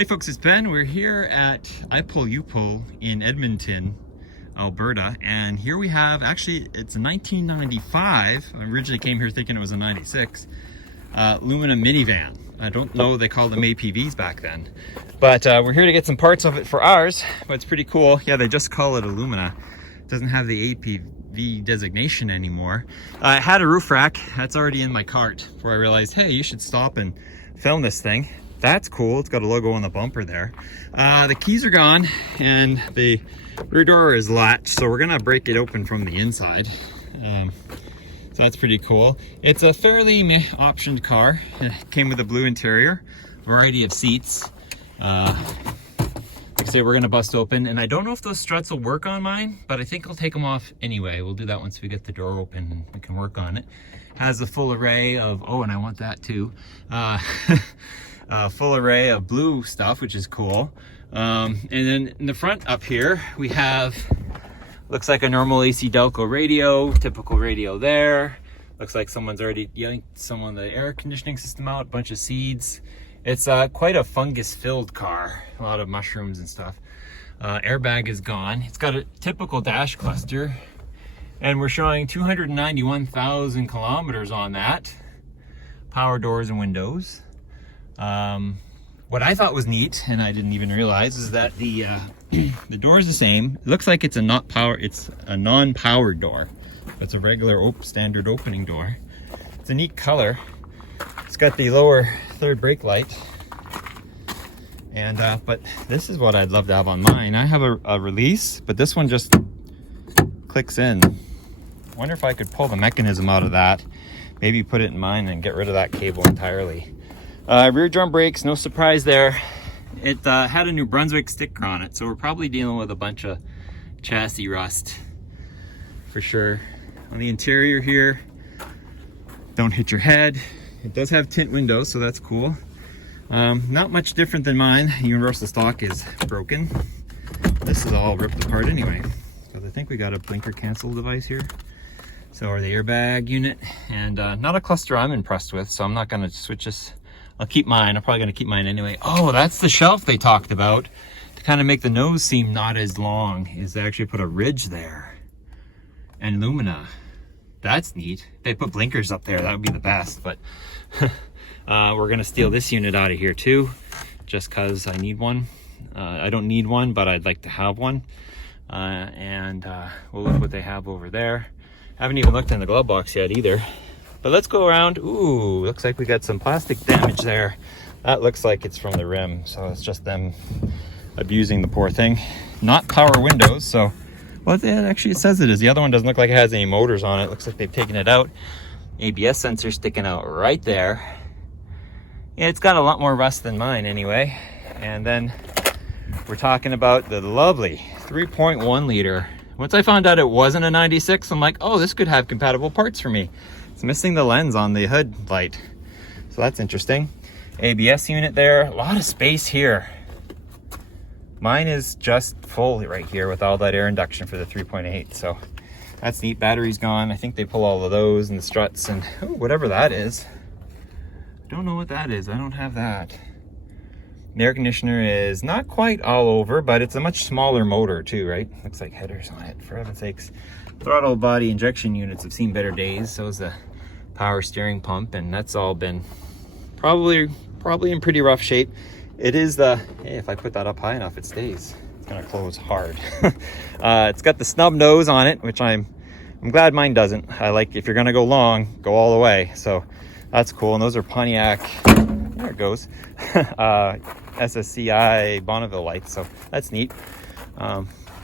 Hey folks, it's Ben. We're here at iPull uPull in Edmonton, Alberta, and here we have, actually it's a 1995, I originally came here thinking it was a 96, Lumina Minivan. I don't know, they called them APVs back then, but we're here to get some parts of it for ours, but it's pretty cool. Yeah, they just call it a Lumina. It doesn't have the APV designation anymore. I had a roof rack, that's already in my cart, before I realized, hey, you should stop and film this thing. That's cool. It's got a logo on the bumper there. The keys are gone and the rear door is latched, so we're gonna break it open from the inside. So that's pretty cool. It's a fairly optioned car. It came with a blue interior, variety of seats. Like I say, we're gonna bust open, and I don't know if those struts will work on mine, but I think I'll take them off anyway. We'll do that once we get the door open and we can work on it. Has a full array of, oh, and I want that too. Full array of blue stuff, which is cool. And then in the front up here, we have, looks like a normal AC Delco radio, typical radio there. Looks like someone's already yanked some of the air conditioning system out, bunch of seeds. It's quite a fungus-filled car, a lot of mushrooms and stuff. Airbag is gone. It's got a typical dash cluster, and we're showing 291,000 kilometers on that. Power doors and windows. What I thought was neat, and I didn't even realize, is that the door is the same. It looks like it's a non-powered door. It's a regular standard opening door. It's a neat color. It's got the lower third brake light. And but this is what I'd love to have on mine. I have a release, but this one just clicks in. I wonder if I could pull the mechanism out of that, maybe put it in mine and get rid of that cable entirely. Rear drum brakes, no surprise there. It had a New Brunswick sticker on it, so we're probably dealing with a bunch of chassis rust for sure. On the interior here, don't hit your head. It does have tint windows, so that's cool. Not much different than mine. Universal stock is broken. This is all ripped apart anyway. So I think we got a blinker cancel device here. So are the airbag unit, and not a cluster I'm impressed with, so I'm not gonna switch this. I'll keep mine. I'm probably going to keep mine anyway. Oh, that's the shelf they talked about to kind of make the nose seem not as long, is they actually put a ridge there. And Lumina. That's neat. They put blinkers up there. That would be the best. But we're going to steal this unit out of here too, just because I need one. I don't need one, but I'd like to have one. And we'll look what they have over there. Haven't even looked in the glove box yet either. But let's go around. Ooh, looks like we got some plastic damage there. That looks like it's from the rim, so it's just them abusing the poor thing. Not power windows, so, well, actually it says it is. The other one doesn't look like it has any motors on it. Looks like they've taken it out. ABS sensor sticking out right there. Yeah, it's got a lot more rust than mine anyway. And then we're talking about the lovely 3.1 liter. Once I found out it wasn't a 96, I'm like, oh, this could have compatible parts for me. It's missing the lens on the hood light, so that's interesting. ABS unit there, a lot of space here. Mine is just full right here with all that air induction for the 3.8, so that's neat. Battery's gone. I think they pull all of those and the struts and whatever that is. I don't know what that is. I don't have that. The air conditioner is not quite all over, but it's a much smaller motor too, right? Looks like headers on it, for heaven's sakes. Throttle body injection units have seen better days. So is the power steering pump, and that's all been probably in pretty rough shape. It is the, hey, if I put that up high enough, it stays. It's gonna close hard. It's got the snub nose on it, which I'm glad mine doesn't. I like, if you're gonna go long, go all the way. So that's cool. And those are Pontiac, there it goes, SSCI Bonneville lights. So that's neat.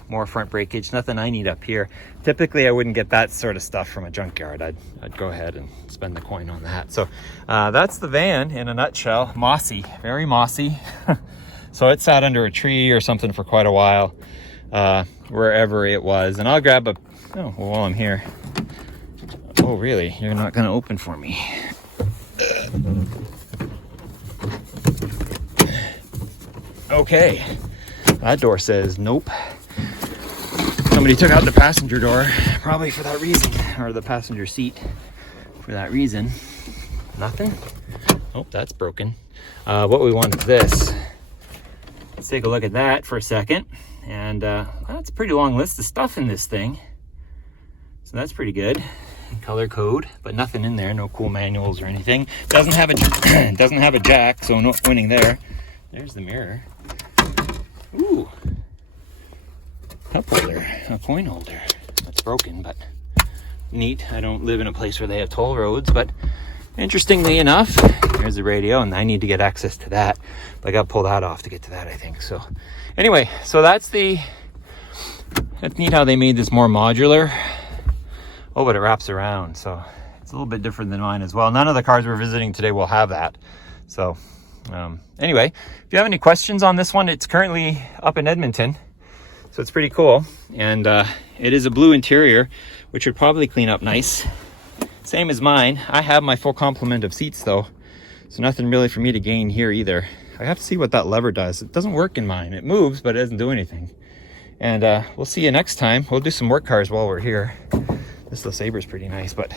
More front breakage, nothing I need up here. Typically I wouldn't get that sort of stuff from a junkyard. I'd go ahead and spend the coin on that. So that's the van in a nutshell. Mossy, very mossy. So it sat under a tree or something for quite a while, wherever it was. And I'll grab while I'm here. Oh really, you're not gonna open for me. Okay, that door says nope. Somebody took out the passenger door, probably for that reason, or the passenger seat for that reason. Nothing? Oh, that's broken. What we want is this. let's take a look at that for a second. And that's a pretty long list of stuff in this thing. So that's pretty good. Color code, but nothing in there. No cool manuals or anything. Doesn't have a jack, so no winning there. There's the mirror. Ooh, cup holder, a coin holder. That's broken, but neat. I don't live in a place where they have toll roads, but interestingly enough, there's the radio, and I need to get access to that. But I got to pull that off to get to that, I think. So anyway, so that's neat how they made this more modular. Oh, but it wraps around, so it's a little bit different than mine as well. None of the cars we're visiting today will have that. So anyway, if you have any questions on this one, it's currently up in Edmonton, so it's pretty cool. And it is a blue interior, which would probably clean up nice. Same as mine. I have my full complement of seats though, so nothing really for me to gain here either. I have to see what that lever does. It doesn't work in mine. It moves, but it doesn't do anything. And we'll see you next time. We'll do some work cars while we're here. This LeSabre is pretty nice, but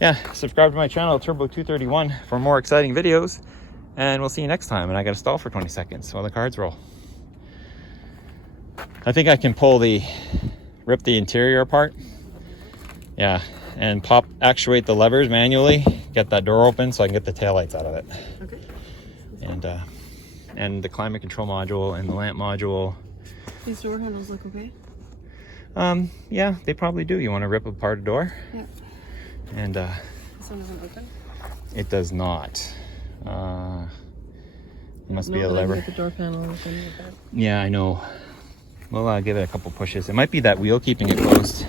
yeah, subscribe to my channel, Turbo231, for more exciting videos, and we'll see you next time. And I got to stall for 20 seconds while the cards roll. I think I can rip the interior apart. Yeah, and actuate the levers manually, get that door open so I can get the taillights out of it. Okay. And the climate control module and the lamp module. These door handles look okay? Yeah, they probably do. You want to rip apart a door? Yeah. And this one doesn't open? It does not. Must be a lever. The door panel or something like that. Yeah, I know. We'll give it a couple pushes. It might be that wheel keeping it closed.